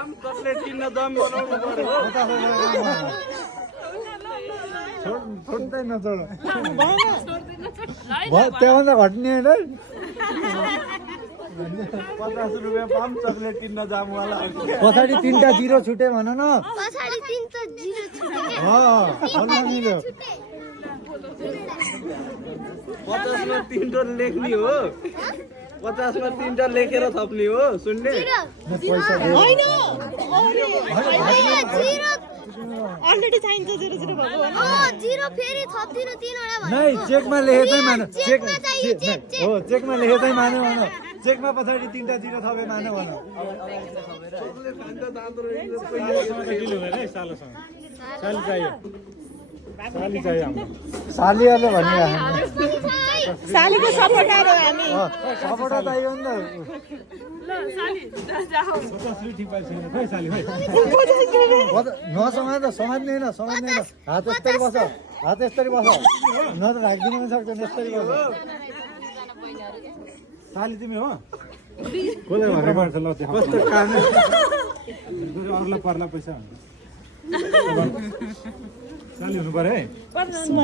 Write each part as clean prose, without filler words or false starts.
chocolate किन्न दम बनाउनु पर्यो छोड्दैन छोड त्योभन्दा घट्ने होइन 50 रुपियाँ पाम चक्लेट किन्न जामवाला पछाडि 3टा 0 छुटे भन न पछाडि 3 त 0 छुट्यो मिल्यो 50 मा 3 डोल लेख्ने हो 50 मा 3टा लेखेर थप्ने हो सुन्ने होइन अलरेडी चाहिन्छ 0 0 भएको हो 0 फेरि थप्दिनु 3 वटा भन्नु नै चेकमा लेखेदै मान चेकमा चाहियो चेक हो चेकमा लेखेदै माने भन चेकमा पछाडि 3टा 0 थपे माने भन चक्लेट खान्छ दाँतो रहेछ सालीहरूले भनिरहेको सालीको सपोर्टर हो हामी सपोर्ट चाहियो नि त नसमाज समात्दैन हात यस्तरी बस हात यस्तरी बस नत्र राखिदिनु पनि सक्दैन यस्तरी बस साली तिमी हो कसलाई भनेको कस्तो काम अरूलाई पर्ला पैसा साली हुनु पर्यो है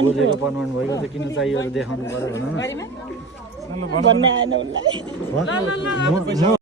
बोलेको पर्मनेन्ट भएको चाहिँ किन चाहियो देखाउनु पर्यो भन न भन्ने आएन उसलाई म